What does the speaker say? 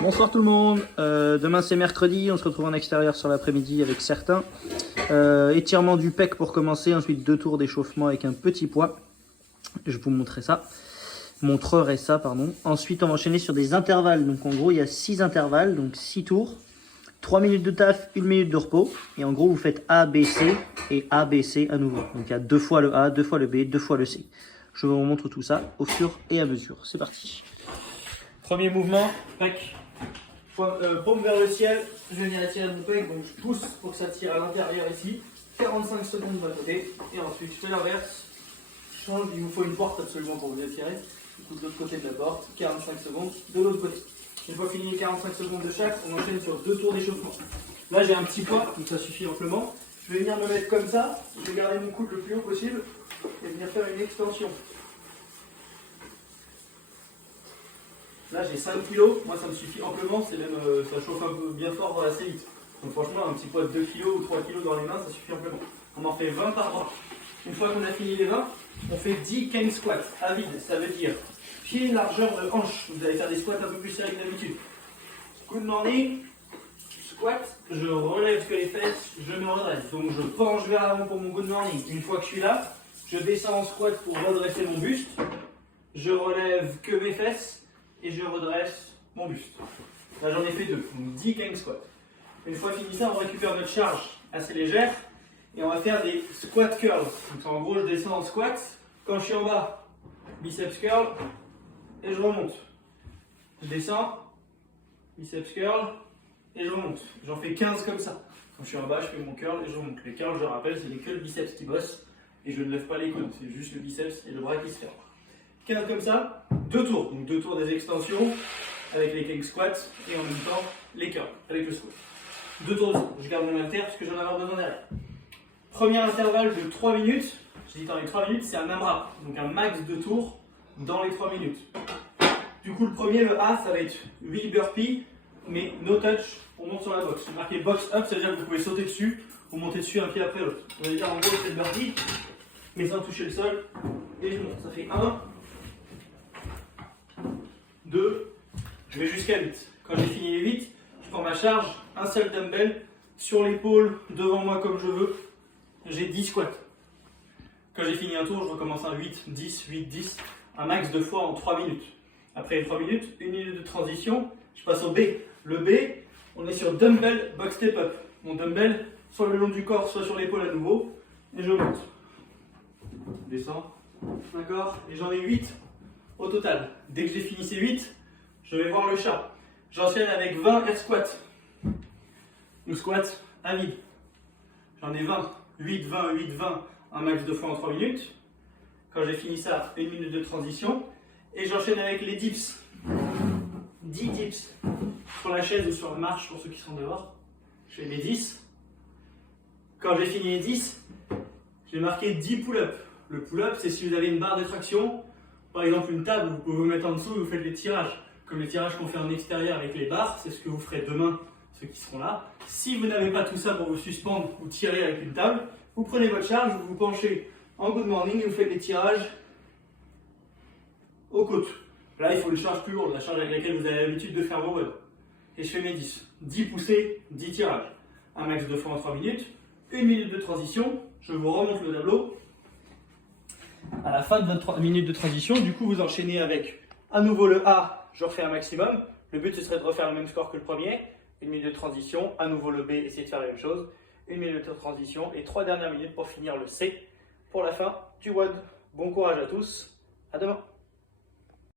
Bonsoir tout le monde, demain c'est mercredi, on se retrouve en extérieur sur l'après-midi avec certains. Étirement du pec pour commencer, ensuite 2 tours d'échauffement avec un petit poids. Je vous montrerai ça, pardon. Ensuite on va enchaîner sur des intervalles, donc en gros il y a 6 intervalles, donc 6 tours. 3 minutes de taf, 1 minute de repos. Et en gros vous faites A, B, C et A, B, C à nouveau. Donc il y a 2 fois le A, 2 fois le B, 2 fois le C. Je vous montre tout ça au fur et à mesure. C'est parti. Premier mouvement, pec. Paume vers le ciel, je vais venir étirer mon pec, donc je pousse pour que ça tire à l'intérieur ici. 45 secondes de l'autre côté. Et ensuite je fais l'inverse. Je change, il vous faut une porte absolument pour vous étirer. Du coup de l'autre côté de la porte, 45 secondes de l'autre côté. Une fois fini les 45 secondes de chaque, on enchaîne sur 2 tours d'échauffement. Là j'ai un petit poids, donc ça suffit amplement. Je vais venir me mettre comme ça, je vais garder mon coude le plus haut possible et venir faire une extension. Là j'ai 5 kg, moi ça me suffit amplement, c'est même, ça chauffe un peu bien fort dans la cellulite. Donc franchement un petit poids de 2 kg ou 3 kg dans les mains, ça suffit amplement. On en fait 20 par bras. Une fois qu'on a fini les 20, on fait 10 cane squats à vide, ça veut dire pied largeur de hanche. Vous allez faire des squats un peu plus serrés que d'habitude. Good morning, squat, je relève que les fesses, je me redresse. Donc je penche vers l'avant pour mon good morning. Une fois que je suis là, je descends en squat pour redresser mon buste. Je relève que mes fesses et je redresse mon buste. Là j'en ai fait 2, donc 10 cane squats. Une fois fini ça, on récupère notre charge assez légère et on va faire des squat curls. Donc en gros je descends en squat, quand je suis en bas, biceps curl et je remonte. Je descends, biceps curl et je remonte. J'en fais 15 comme ça. Quand je suis en bas, je fais mon curl et je remonte. Les curls, je rappelle, c'est que le biceps qui bosse et je ne lève pas les coudes, c'est juste le biceps et le bras qui se ferment. 15 comme ça, 2 tours. Donc 2 tours des extensions avec les cane squats et en même temps les curls avec le squat. 2 tours de ça. Je garde mon halter parce que j'en ai avoir besoin derrière. Premier intervalle de 3 minutes. Je dis dans les 3 minutes, c'est un AMRAP. Donc un max de tours dans les 3 minutes. Du coup, le premier, le A, ça va être 8 burpees, mais no touch, on monte sur la box. C'est marqué box up, ça veut dire que vous pouvez sauter dessus ou monter dessus un pied après l'autre. On va dire en gros, c'est le burpee, mais sans toucher le sol, et je monte. Ça fait 1, 2, je vais jusqu'à 8. Quand j'ai fini les 8, je prends ma charge, un seul dumbbell, sur l'épaule, devant moi comme je veux, j'ai 10 squats. Quand j'ai fini un tour, je recommence un 8, 10, 8, 10, un max de fois en 3 minutes. Après les 3 minutes, 1 minute de transition, je passe au B. Le B, on est sur dumbbell box step up. Mon dumbbell, soit le long du corps, soit sur l'épaule à nouveau, et je monte. Je descends, d'accord, et j'en ai 8 au total. Dès que j'ai fini ces 8, je vais voir le chat. J'enchaîne avec 20 air squats. Le squat à vide. J'en ai 20, 8, 20, 8, 20, un max de fois en 3 minutes. Quand j'ai fini ça, 1 minute de transition. Et j'enchaîne avec les dips. 10 dips. Sur la chaise ou sur la marche pour ceux qui sont dehors. Je fais mes 10. Quand j'ai fini les 10, j'ai marqué 10 pull-ups. Le pull-up, c'est si vous avez une barre de traction, par exemple une table, vous pouvez vous mettre en dessous et vous faites les tirages. Comme les tirages qu'on fait en extérieur avec les barres, c'est ce que vous ferez demain, ceux qui seront là. Si vous n'avez pas tout ça pour vous suspendre ou tirer avec une table, vous prenez votre charge, vous vous penchez en good morning et vous faites les tirages aux côtes. Là, il faut une charge plus lourde, la charge avec laquelle vous avez l'habitude de faire vos runs. Et je fais mes 10. 10 poussées, 10 tirages. Un max de fois en 3 minutes. 1 minute de transition. Je vous remonte le tableau. À la fin de votre 3 minutes de transition, du coup, vous enchaînez avec à nouveau le A. Je refais un maximum. Le but, ce serait de refaire le même score que le premier. 1 minute de transition. À nouveau le B, essayez de faire la même chose. 1 minute de transition. Et 3 dernières minutes pour finir le C. Pour la fin du WOD. Bon courage à tous. À demain.